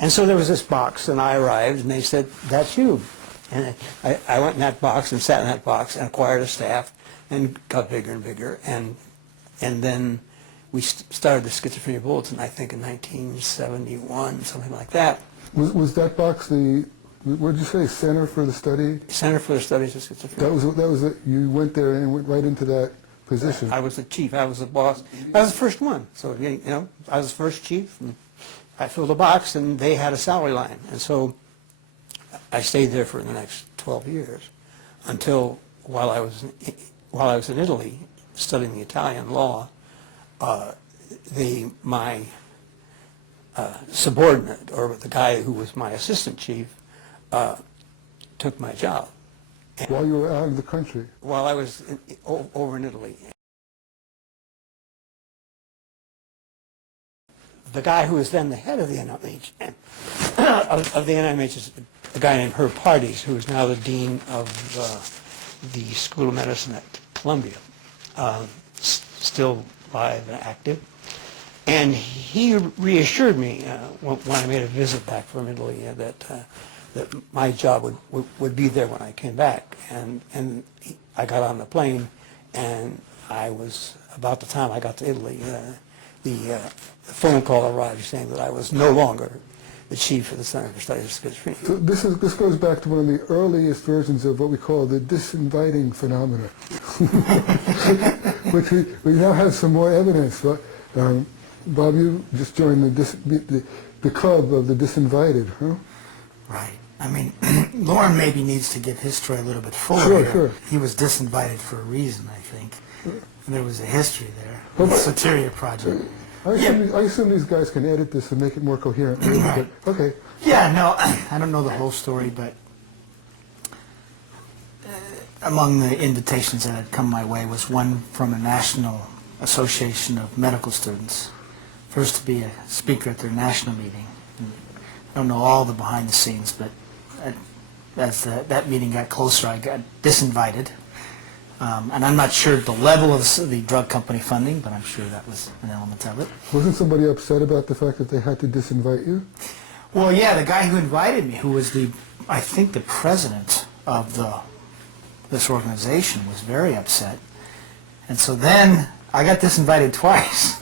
And so there was this box, and I arrived, and they said, "That's you." And I went in that box and sat in that box and acquired a staff and got bigger and bigger. And then we started the Schizophrenia Bulletin, I think, in 1971, something like that. Was that box the, what did you say, Center for the Study? Center for the Studies of Schizophrenia. That was it. You went there and went right into that position. I was the chief. I was the boss. I was the first one. So, you know, I was the first chief, and I filled a box, and they had a salary line. And so I stayed there for the next 12 years until while I was in Italy studying the Italian law, my subordinate, or the guy who was my assistant chief, took my job. While you were out of the country? While I was over in Italy. The guy who was then the head of the NIMH, of the NIMH is a guy named Herb Pardes, who is now the dean of the School of Medicine at Columbia, still alive and active. And he reassured me when I made a visit back from Italy that my job would be there when I came back. And I got on the plane, and I was, about the time I got to Italy, the phone call arrived saying that I was no longer the chief of the Center for Studies of Schizophrenia. So this goes back to one of the earliest versions of what we call the disinviting phenomena, which we now have some more evidence. But, Bob, you just joined the club of the disinvited, huh? Right. I mean, Loren maybe needs to give his story a little bit fuller. Sure. He was disinvited for a reason, I think. And there was a history there. The Soteria Project. I assume these guys can edit this and make it more coherent. Right. Okay. Yeah, no, I don't know the whole story, but among the invitations that had come my way was one from a National Association of Medical Students, first to be a speaker at their national meeting. And I don't know all the behind the scenes, but as that meeting got closer, I got disinvited. And I'm not sure the level of the drug company funding, but I'm sure that was an element of it. Wasn't somebody upset about the fact that they had to disinvite you? Well, yeah, the guy who invited me, who was I think the president of this organization, was very upset. And so then I got disinvited twice.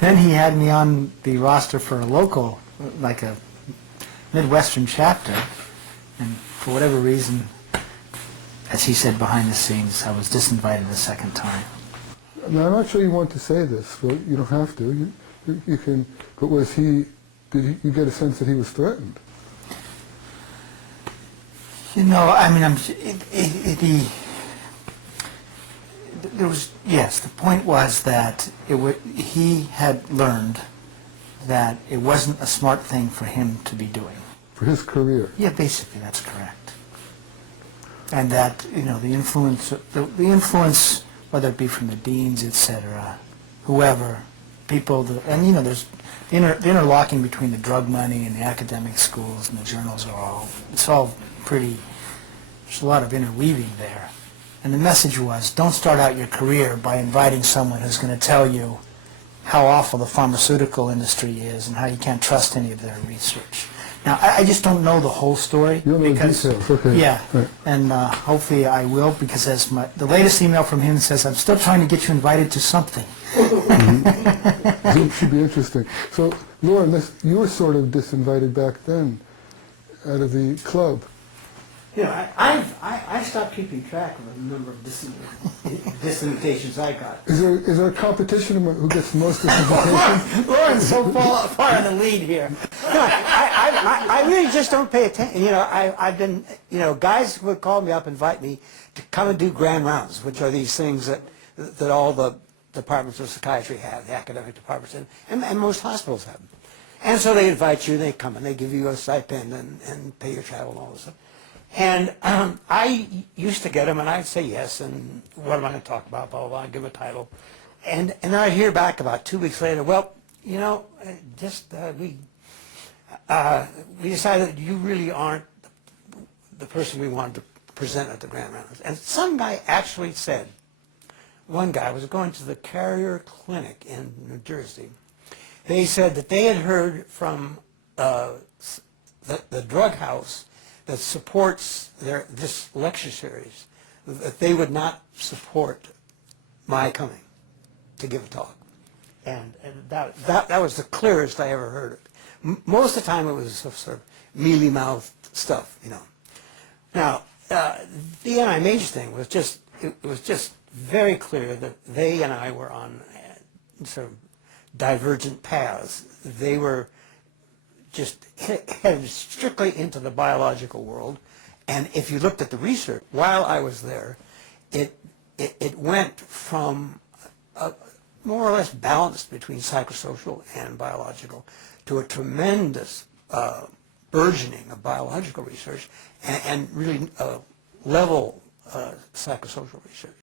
Then he had me on the roster for a local, like a Midwestern chapter, and for whatever reason, as he said behind the scenes, I was disinvited a second time. Now, I'm not sure you want to say this, but you don't have to. You can. But did you get a sense that he was threatened? You know, I mean, yes, the point was that he had learned that it wasn't a smart thing for him to be doing. For his career? Yeah, basically, that's correct. And that, you know, the influence, whether it be from the deans, etc., whoever, people, and you know, there's the interlocking between the drug money and the academic schools and the journals it's all pretty, there's a lot of interweaving there. And the message was, don't start out your career by inviting someone who's going to tell you how awful the pharmaceutical industry is and how you can't trust any of their research. Now, I just don't know the whole story. You don't know the details, okay. Yeah, right. And hopefully I will, because as the latest email from him says, I'm still trying to get you invited to something. Mm-hmm. It should be interesting. So, Loren, you were sort of disinvited back then out of the club. You know, I stopped keeping track of the number of disinvitations I got. Is there a competition about who gets the most disinvitations? Loren's so far in the lead here. No, I really just don't pay attention. You know, I've been, you know, guys would call me up, invite me to come and do grand rounds, which are these things that all the departments of psychiatry have, the academic departments, and most hospitals have them. And so they invite you, they come, and they give you a stipend and pay your travel and all this stuff. And I used to get them, and I'd say yes, and what am I going to talk about, blah, blah, blah, I'd give a title. And then I'd hear back about 2 weeks later, well, you know, we decided that you really aren't the person we wanted to present at the grand rounds. And some guy actually said, one guy was going to the Carrier Clinic in New Jersey. They said that they had heard from the drug house that supports this lecture series, that they would not support my coming to give a talk. And that was the clearest I ever heard it. Most of the time it was sort of mealy-mouthed stuff, you know. Now, the anti-major thing was just, it was just very clear that they and I were on sort of divergent paths. They were just headed strictly into the biological world, and if you looked at the research while I was there, it went from more or less balanced between psychosocial and biological to a tremendous burgeoning of biological research and really level psychosocial research.